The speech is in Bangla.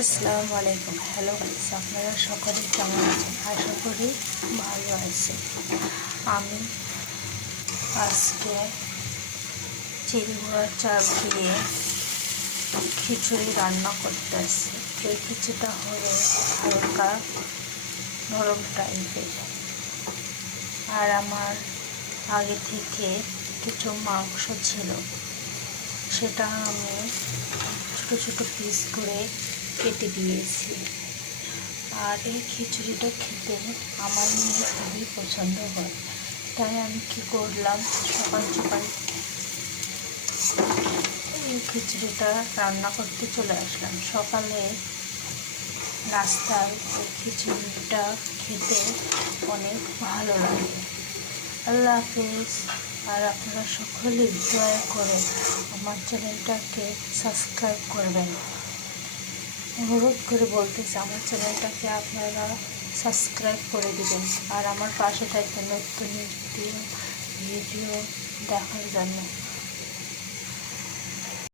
আসসালামু আলাইকুম। হ্যালো গাইস, আপনারা সকলে কেমন আছেন? আশা করি ভালো আছেন। আমি আজকে চিড়ি-গুঁড়া চাল দিয়ে খিচুড়ি রান্না করতেছি। এই খিচুড়িটা হলো হালকা নরম টাইপের। আর আমার আগে থেকে কিছু মাংস ছিল, সেটা আমি ছোট ছোট পিস করে কেটে দিয়েছি। আর এই খিচুড়িটা খেতে আমার মেয়ে খুবই পছন্দ হয়, তাই আমি কি করলাম, সকাল সকাল এই খিচুড়িটা রান্না করতে চলে আসলাম। সকালে নাস্তায় এই খিচুড়িটা খেতে অনেক ভালো লাগে। আল্লাহ হাফেজ। আর আপনারা সকলে দয়া করে আমার চ্যানেলটাকে সাবস্ক্রাইব করবেন। অনুরোধ করে বলতেছি, আমার চ্যানেলটাকে আপনারা সাবস্ক্রাইব করে দিবেন আর আমার পাশে থাকবেন নতুন ভিডিও দেখার জন্য।